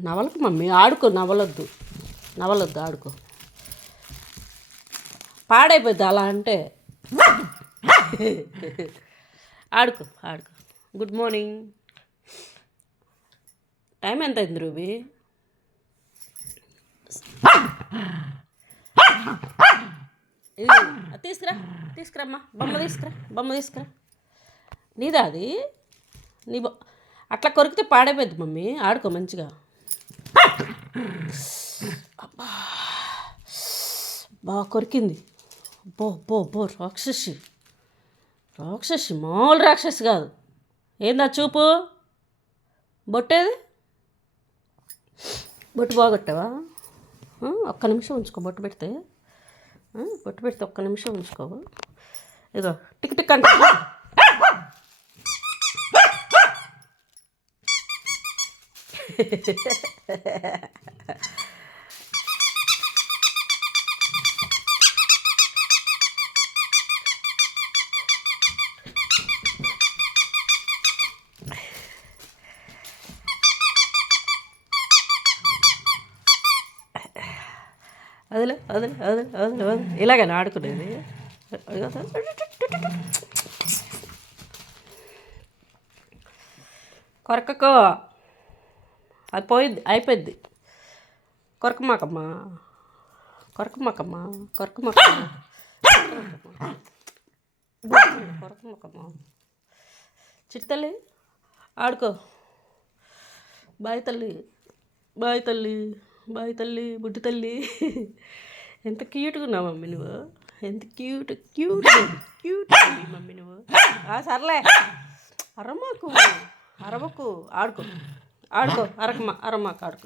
నవలకు mummy ఆడుకో, నవలొద్దు ఆడుకో, పాడైపోద్ది అలా అంటే. ఆడుకో. Good morning. టైం ఎంత అయింది రూబీ? తీసుకురమ్మా, బొమ్మ తీసుకురా. నీదా అది? అట్లా కొరికితే పాడైపోద్ది మమ్మీ. ఆడుకో మంచిగా. అబ్బా బాగా కొరికింది. బో రాక్షసి, మామూలు రాక్షసి కాదు. ఏందా చూపు? బొట్టేది? బొట్టు బాగొట్టావా? ఒక్క నిమిషం ఉంచుకో. బొట్టు పెడితే ఒక్క నిమిషం ఉంచుకోవు. ఇదో టిక్ టిక్ అంటే వదిలే. ఇలాగైనా ఆడుకునేది? కొరకకో, అది అయిపోద్ది. కొరకమాకమ్మా. చిట్టల్లి ఆడుకో. బాయ్ తల్లి, బుడ్డి తల్లి. ఎంత క్యూట్గా ఉన్నావు మమ్మీ నువ్వు. ఎంత క్యూట్ మమ్మీ నువ్వు. సర్లే, అరవకు. ఆడుకో. అరమాకు ఆడుకో.